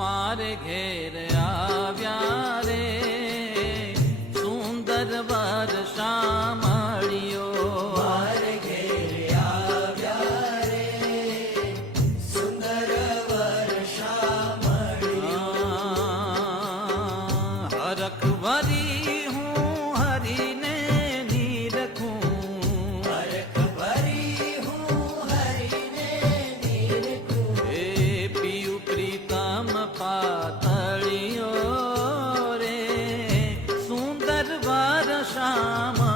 મારે ઘેર આવ્યા રે સુંદર વર્ષા મળ્યો મારે ઘેર આવ્યા રે સુંદર વર્ષા મળ્યો હરખ વરી আশা